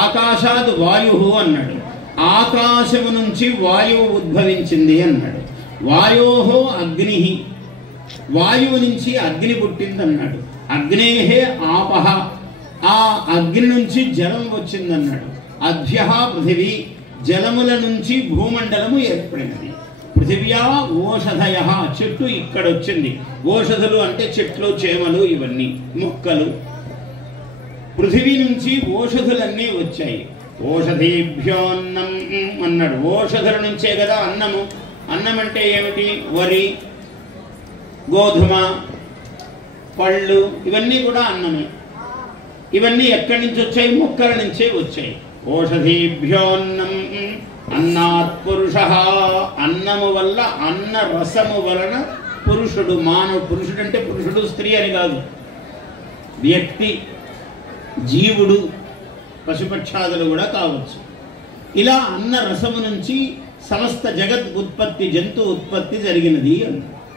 ఆకాశాద్ వాయు అన్నాడు, ఆకాశము నుంచి వాయువు ఉద్భవించింది అన్నాడు. వాయోహో అగ్ని, వాయువు నుంచి అగ్ని పుట్టింది అన్నాడు. అగ్నేహే ఆపహ, ఆ అగ్ని నుంచి జలం వచ్చిందన్నాడు. అద్భ్య పృథివీ, జలముల నుంచి భూమండలము ఏర్పడినది. పృథివ్యా ఓషధయ, చెట్టు ఇక్కడ వచ్చింది. ఓషధులు అంటే చెట్లు, చేమలు, ఇవన్నీ మొక్కలు. పృథివీ నుంచి ఓషధులన్నీ వచ్చాయి. ఓషధీభ్యోన్నం అన్నాడు. ఓషధుల నుంచే కదా అన్నము. అన్నం అంటే ఏమిటి? వరి, గోధుమ, పళ్ళు, ఇవన్నీ కూడా అన్నమే. ఇవన్నీ ఎక్కడి నుంచి వచ్చాయి? మొక్కల నుంచే వచ్చాయి. ఓషధీభ్యోన్నం అన్నాత్ పురుష, అన్నము వల్ల, అన్న రసము వలన పురుషుడు, మానవ పురుషుడు అంటే పురుషుడు స్త్రీ అని కాదు, వ్యక్తి, జీవుడు, పశుపక్షాదులు కూడా కావచ్చు. ఇలా అన్న రసము నుంచి సమస్త జగత్ ఉత్పత్తి, జంతు ఉత్పత్తి జరిగినది అన్నారు.